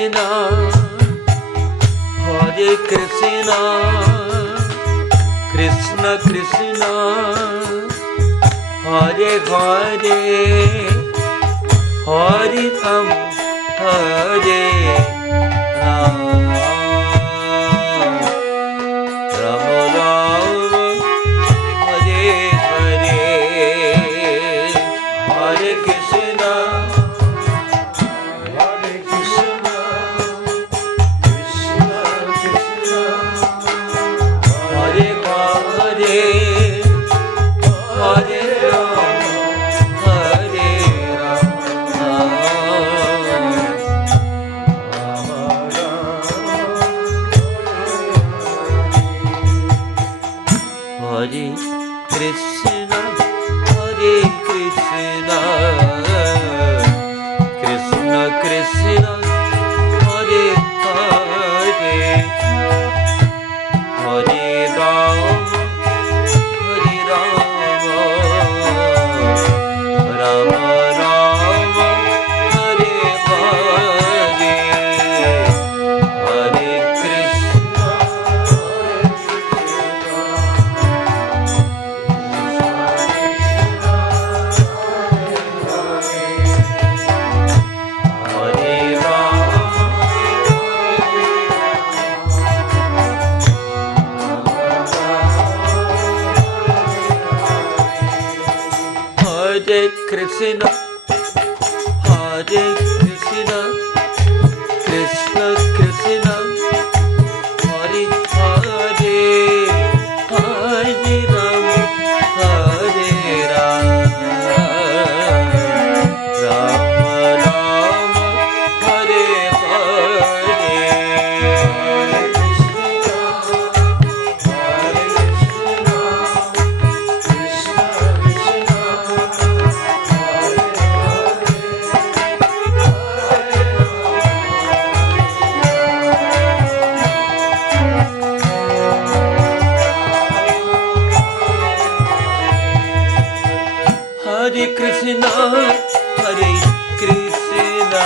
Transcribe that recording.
Krishna, Hare Krishna, Krishna Krishna, Hare Hare, Hare Ram, Hare Ram, Ram Ram, Hare Hare, Hare Krishna, Hare Krishna, Krishna Krishna, Hare Hare, Hare Ram, Hare Ram, Hare Krishna, Hare Krishna, Krishna Krishna, Hare Hare, Hare Ram, Hare Ram, Ram Ram, Hare Hare, Hare Krishna, Hare Krishna, Hare Krishna, Krishna Krishna, Hare Hare, Hare Ram, Hare Ram, Ram Ram, Hare Hare, Hare Krishna, Hare Krishna, Krishna Krishna, Hare Krishna, Hare Krishna,